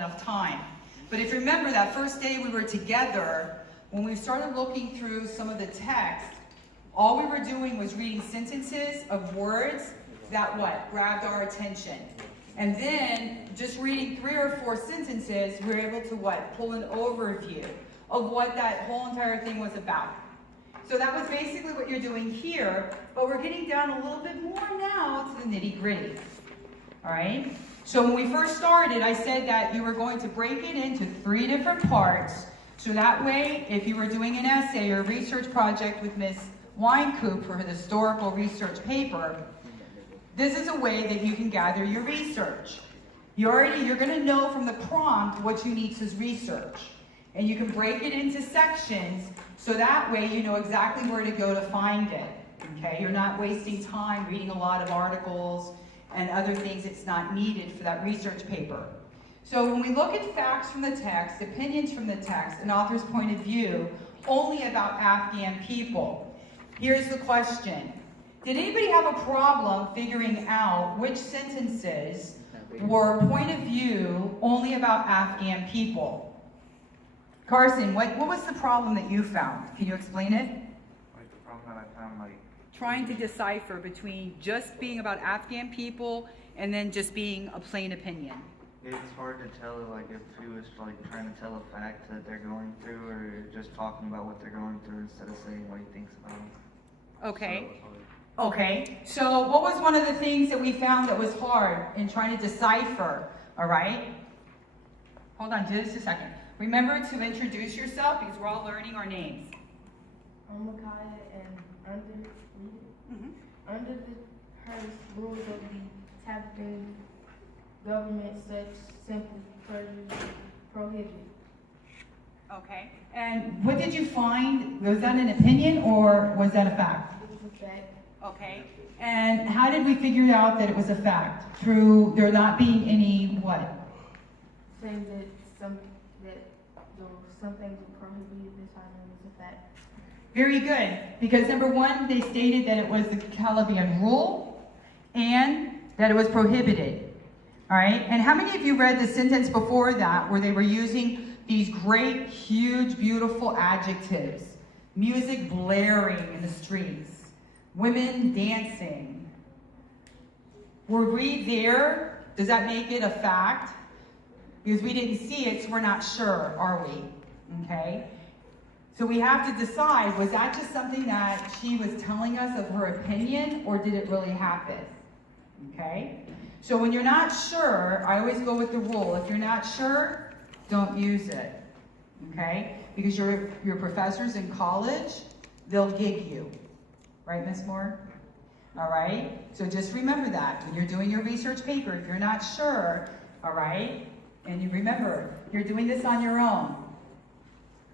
enough time. But if you remember that first day we were together, when we started looking through some of the text, all we were doing was reading sentences of words that grabbed our attention. And then just reading 3 or 4 sentences, we were able to pull an overview of what that whole entire thing was about. So that was basically what you're doing here, but we're getting down a little bit more now to the nitty-gritty. All right? So when we first started, I said that you were going to break it into 3 different parts, so that way, if you were doing an essay or a research project with Ms. Weinkoop for her historical research paper, this is a way that you can gather your research. You're going to know from the prompt what you need to research. And you can break it into sections, so that way you know exactly where to go to find it. Okay? You're not wasting time reading a lot of articles and other things that's not needed for that research paper. So when we look at facts from the text, opinions from the text, an author's point of view, only about Afghan people, here's the question. Did anybody have a problem figuring out which sentences were point of view only about Afghan people? Carson, what was the problem that you found? Can you explain it? The problem that I found, trying to decipher between just being about Afghan people and then just being a plain opinion. It's hard to tell, if he was trying to tell a fact that they're going through, or just talking about what they're going through instead of saying what he thinks about them. Okay. Okay. So what was one of the things that we found that was hard in trying to decipher? All right. Hold on, just a second. Remember to introduce yourself because we're all learning our names. I'm Micaiah, and under her rules of the Taliban government, such simple prejudice prohibited. Okay. And what did you find? Was that an opinion or was that a fact? It was a fact. Okay. And how did we figure out that it was a fact? Through there not being any what? Saying that some things were prohibited, this item was a fact. Very good. Because number 1, they stated that it was the Taliban rule and that it was prohibited. All right. And how many of you read the sentence before that where they were using these great, huge, beautiful adjectives? Music blaring in the streets. Women dancing. Were we there? Does that make it a fact? Because we didn't see it, so we're not sure, are we? Okay? So we have to decide, was that just something that she was telling us of her opinion, or did it really happen? Okay? So when you're not sure, I always go with the rule. If you're not sure, don't use it. Okay? Because your professors in college, they'll gig you. Right, Ms. Moore? All right? So just remember that. When you're doing your research paper, if you're not sure, all right? And you remember, you're doing this on your own.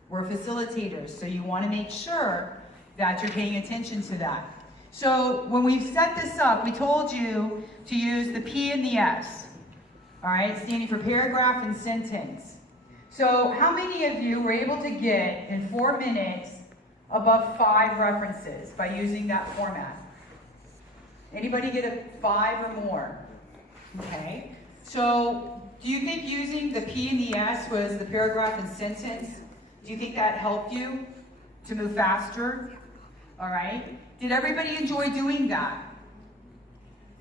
We're facilitators, so you want to make sure that you're paying attention to that. So when we set this up, we told you to use the P and the S, all right, standing for paragraph and sentence. So how many of you were able to get, in 4 minutes, above 5 references by using that format? Anybody get a 5 or more? Okay. So do you think using the P and the S was the paragraph and sentence? Do you think that helped you to move faster? All right. Did everybody enjoy doing that?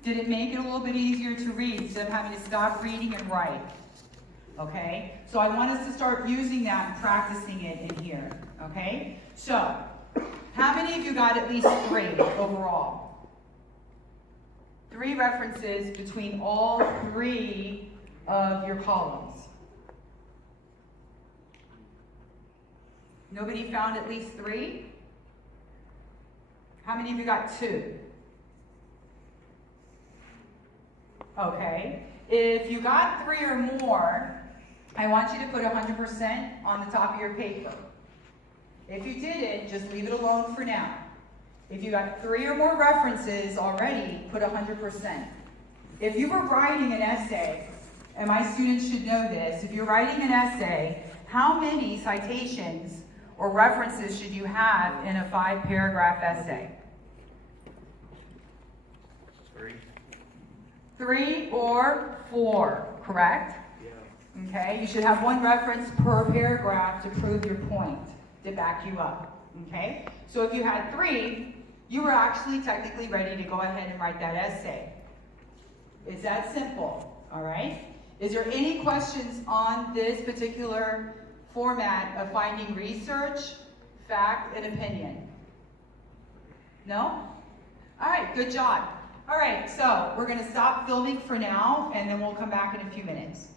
Did it make it a little bit easier to read instead of having to stop reading and write? Okay. So I want us to start using that and practicing it in here. Okay. So how many of you got at least 3 overall? 3 references between all 3 of your columns. Nobody found at least 3? How many of you got 2? Okay. If you got 3 or more, I want you to put 100% on the top of your paper. If you didn't, just leave it alone for now. If you got 3 or more references already, put 100%. If you were writing an essay, and my students should know this, if you're writing an essay, how many citations or references should you have in a 5-paragraph essay? 3. 3 or 4, correct? Yeah. Okay, you should have one reference per paragraph to prove your point, to back you up. Okay, so if you had 3, you were actually technically ready to go ahead and write that essay. It's that simple, all right? Is there any questions on this particular format of finding research, fact, and opinion? No? All right, good job. All right, so we're going to stop filming for now, and then we'll come back in a few minutes.